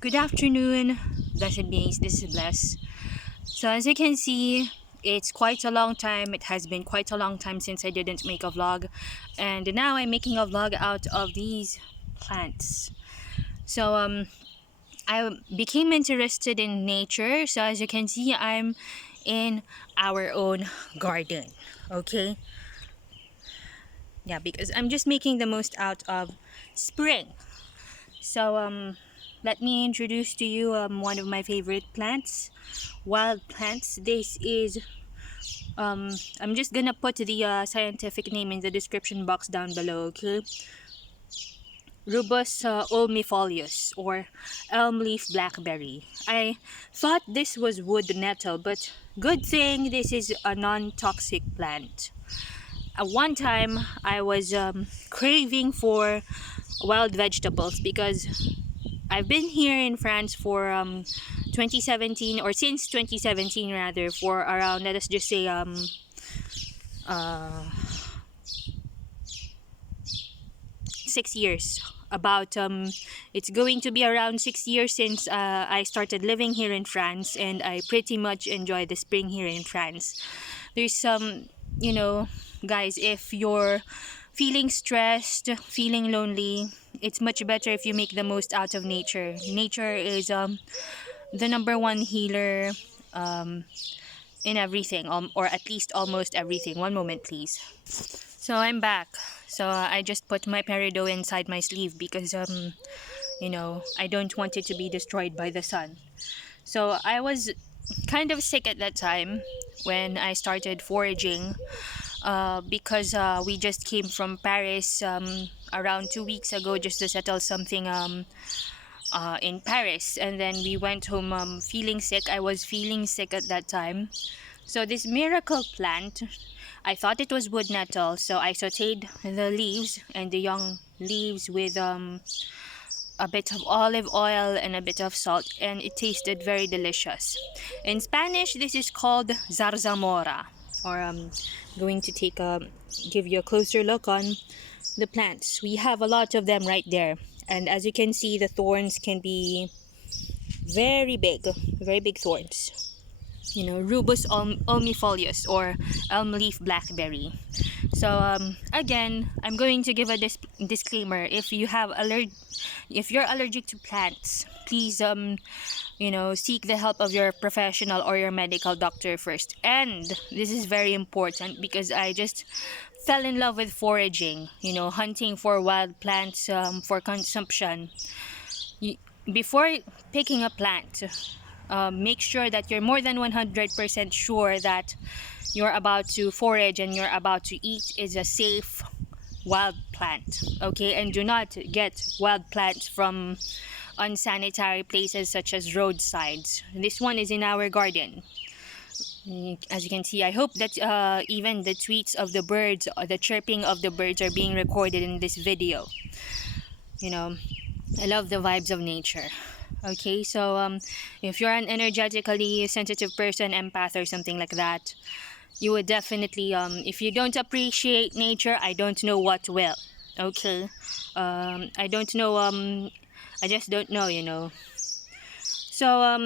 Good afternoon, blessed beings. This is Bless. So as you can see, it's quite a long time. It has been quite a long time since I didn't make a vlog, and now I'm making a vlog out of these plants. So I became interested in nature. So as you can see, I'm in our own garden. Okay, yeah, because I'm just making the most out of spring. So let me introduce to you one of my favorite plants, wild plants. This is I'm just gonna put the scientific name in the description box down below. Okay, Rubus ulmifolius, or Elmleaf blackberry. I thought this was wood nettle, but good thing this is a non-toxic plant. At one time I was craving for wild vegetables because I've been here in France for 2017, or since 2017 rather, for around, let us just say uh 6 years. About it's going to be around 6 years since I started living here in France, and I pretty much enjoy the spring here in France. There's some, you know, guys, if you're feeling stressed, feeling lonely, it's much better if you make the most out of nature. Nature is the number one healer um, in everything, or at least almost everything. One moment, please. So I'm back. So I just put my peridot inside my sleeve because I don't want it to be destroyed by the sun. So I was kind of sick at that time when I started foraging, because we just came from Paris around 2 weeks ago just to settle something in Paris, and then we went home feeling sick. I was feeling sick at that time. So this miracle plant, I thought it was wood nettle, so I sauteed the leaves and the young leaves with a bit of olive oil and a bit of salt, and it tasted very delicious. In Spanish, this is called Zarzamora, or going to give you a closer look on the plants. We have a lot of them right there, and as you can see, the thorns can be very big thorns. Rubus ulmifolius, or elm leaf blackberry. So again, I'm going to give a disclaimer. If you're allergic to plants, please seek the help of your professional or your medical doctor first. And this is very important because I just fell in love with foraging, hunting for wild plants for consumption. Before picking a plant, make sure that you're more than 100% sure that you're about to forage and you're about to eat is a safe wild plant. Okay, and do not get wild plants from unsanitary places such as roadsides. This one is in our garden. As you can see, I hope that even the tweets of the birds or the chirping of the birds are being recorded in this video. I love the vibes of nature. Okay, so if you're an energetically sensitive person, empath or something like that, you would definitely, if you don't appreciate nature, I don't know what will. Okay, I don't know, I just don't know. So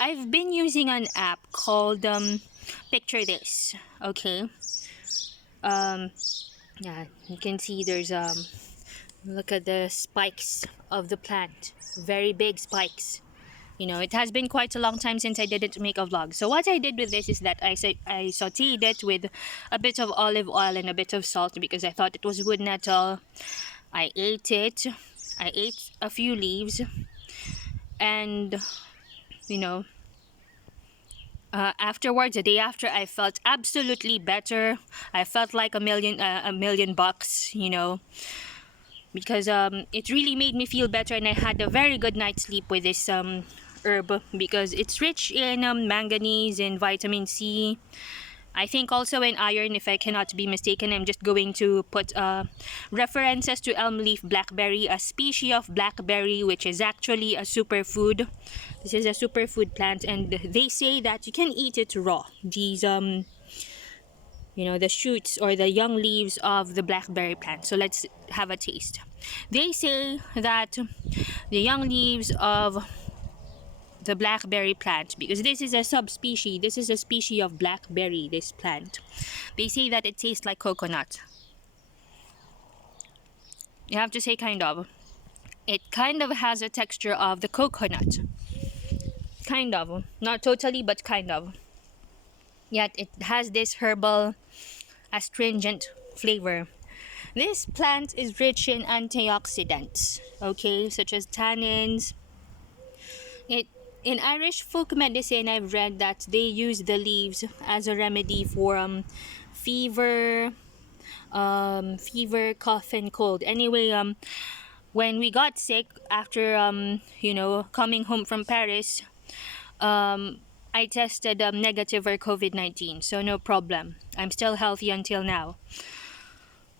I've been using an app called Picture This. Okay, yeah, you can see there's look at the spikes of the plant, very big spikes. It has been quite a long time since I didn't make a vlog. So what I did with this is that I sauteed it with a bit of olive oil and a bit of salt because I thought it was wood nettle. I ate it. I ate a few leaves, and afterwards, the day after, I felt absolutely better. I felt like a million bucks, because it really made me feel better, and I had a very good night's sleep with this herb because it's rich in manganese and vitamin C. I think also in iron, if I cannot be mistaken. I'm just going to put references to Elmleaf blackberry, a species of blackberry which is actually a superfood. This is a superfood plant, and they say that you can eat it raw. These the shoots or the young leaves of the blackberry plant. So let's have a taste. They say that the young leaves of the blackberry plant, because this is a subspecies, this is a species of blackberry, this plant, they say that it tastes like coconut. You have to say kind of. It kind of has a texture of the coconut. Kind of. Not totally, but kind of. Yet it has this herbal, astringent flavor. This plant is rich in antioxidants, okay, such as tannins. In Irish folk medicine, I've read that they use the leaves as a remedy for fever, cough, and cold. Anyway, when we got sick after coming home from Paris, I tested negative for COVID-19, so no problem. I'm still healthy until now.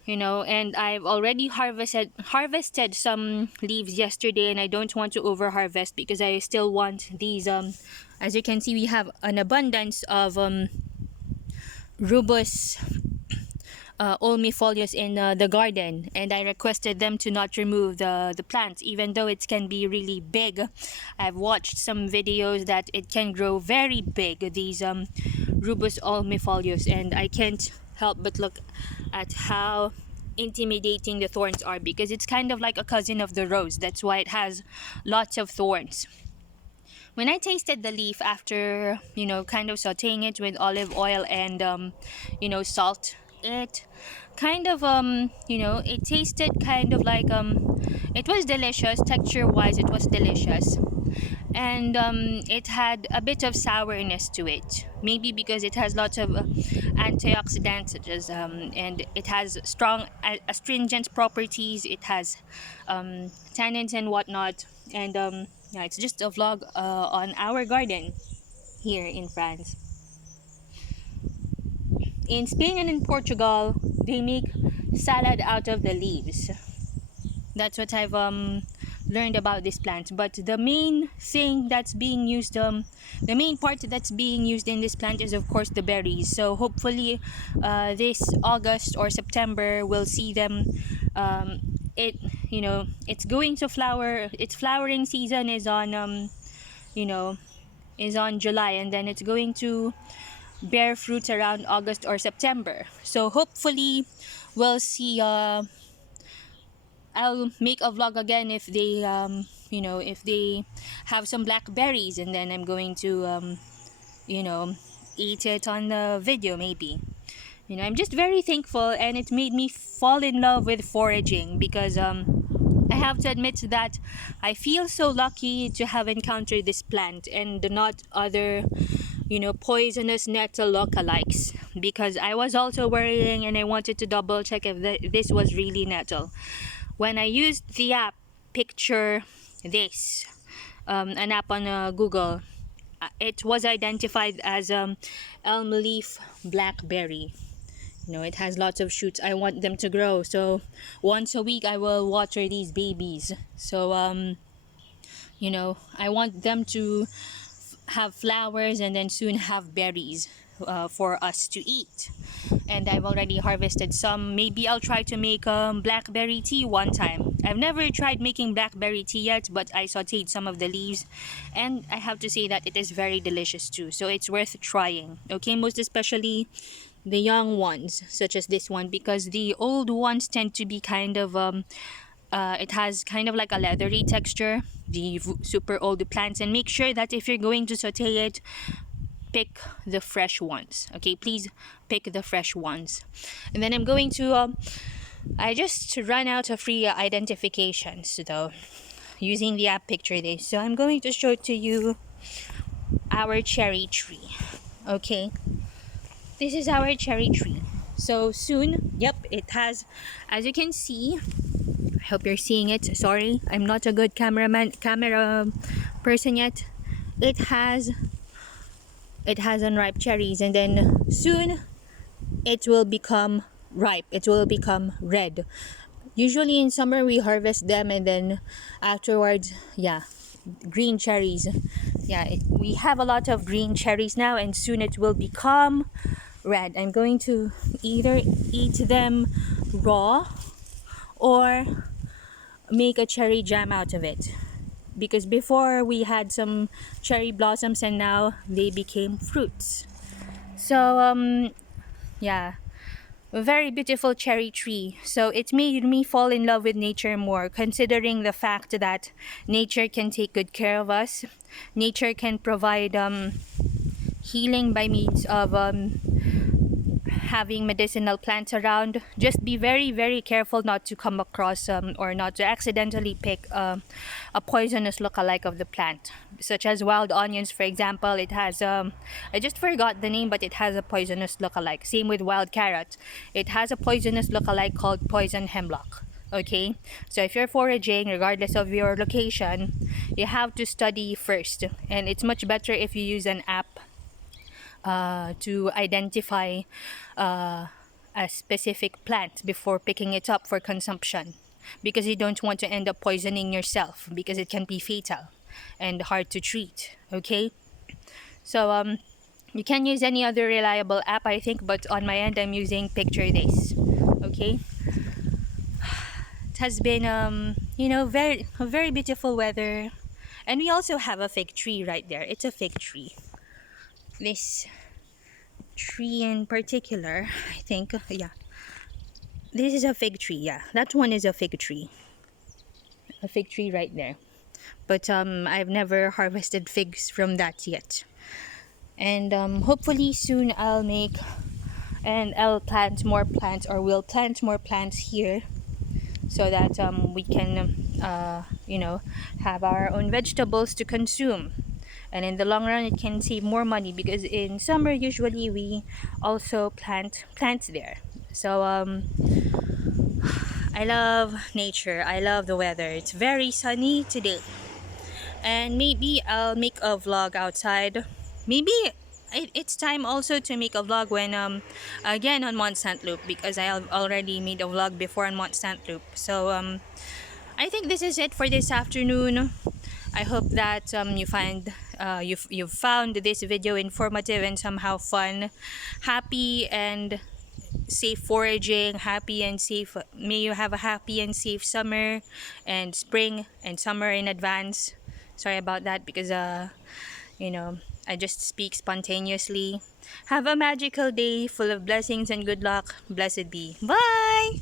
And I've already harvested some leaves yesterday, and I don't want to over harvest because I still want these. As you can see, we have an abundance of rubus olmifolius in the garden, and I requested them to not remove the plants, even though it can be really big. I've watched some videos that it can grow very big, these rubus olmifolius, and I can't help but look at how intimidating the thorns are, because it's kind of like a cousin of the rose. That's why it has lots of thorns. When I tasted the leaf after kind of sauteing it with olive oil and salt, it kind of it tasted kind of like it was delicious. Texture wise, it was delicious, and it had a bit of sourness to it, maybe because it has lots of antioxidants, such as and it has strong astringent properties. It has tannins and whatnot, and yeah, it's just a vlog on our garden here in France. In Spain and in Portugal, they make salad out of the leaves. That's what I've learned about this plant. But the main thing that's being used, the main part that's being used in this plant is of course the berries. So hopefully this August or September we'll see them. It's going to flower. Its flowering season is on July, and then it's going to bear fruit around August or September. So hopefully we'll see. I'll make a vlog again if they if they have some blackberries, and then I'm going to eat it on the video maybe. I'm just very thankful, and it made me fall in love with foraging, because I have to admit that I feel so lucky to have encountered this plant and not other poisonous nettle lookalikes, because I was also worrying and I wanted to double check if this was really nettle. When I used the app Picture This, an app on Google, it was identified as Elmleaf blackberry. It has lots of shoots. I want them to grow, so once a week I will water these babies. So I want them to have flowers and then soon have berries for us to eat. And I've already harvested some. Maybe I'll try to make blackberry tea one time. I've never tried making blackberry tea yet, but I sauteed some of the leaves, and I have to say that it is very delicious too, so it's worth trying. Okay, most especially the young ones, such as this one, because the old ones tend to be kind of it has kind of like a leathery texture, the super old plants. And make sure that if you're going to saute it, pick the fresh ones. Okay, please pick the fresh ones. And then I'm going to I just ran out of free identifications though, using the app Picture This. So I'm going to show to you our cherry tree. Okay, this is our cherry tree. So soon, yep, it has, as you can see, I hope you're seeing it. Sorry, I'm not a good camera person yet. It has unripe cherries, and then soon it will become ripe. It will become red. Usually in summer we harvest them, and then afterwards, green cherries. We have a lot of green cherries now, and soon it will become red. I'm going to either eat them raw or make a cherry jam out of it, because before we had some cherry blossoms and now they became fruits. So yeah, a very beautiful cherry tree. So it made me fall in love with nature more, considering the fact that nature can take good care of us. Nature can provide healing by means of having medicinal plants around. Just be very, very careful not to come across or not to accidentally pick a poisonous lookalike of the plant, such as wild onions, for example. It has I just forgot the name, but it has a poisonous lookalike. Same with wild carrot. It has a poisonous lookalike called poison hemlock. Okay, so if you're foraging, regardless of your location, you have to study first, and it's much better if you use an app to identify a specific plant before picking it up for consumption, because you don't want to end up poisoning yourself, because it can be fatal and hard to treat. Okay, so you can use any other reliable app, I think, but on my end I'm using Picture This. Okay, it has been very beautiful weather, and we also have a fig tree right there. It's a fig tree. This tree in particular, I think, yeah, this is a fig tree. Yeah, that one is a fig tree. A fig tree right there. But I've never harvested figs from that yet. And hopefully soon I'll plant more plants, or will plant more plants here, so that we can have our own vegetables to consume. And in the long run, it can save more money, because in summer usually we also plant plants there. So I love nature. I love the weather. It's very sunny today. And maybe I'll make a vlog outside. Maybe it's time also to make a vlog when again on Mont Saint Loup, because I have already made a vlog before on Mont Saint Loup. So I think this is it for this afternoon. I hope that you've found this video informative and somehow fun. Happy and safe foraging, happy and safe. May you have a happy and safe summer and spring and summer in advance. Sorry about that, because I just speak spontaneously. Have a magical day full of blessings and good luck. Blessed be. Bye.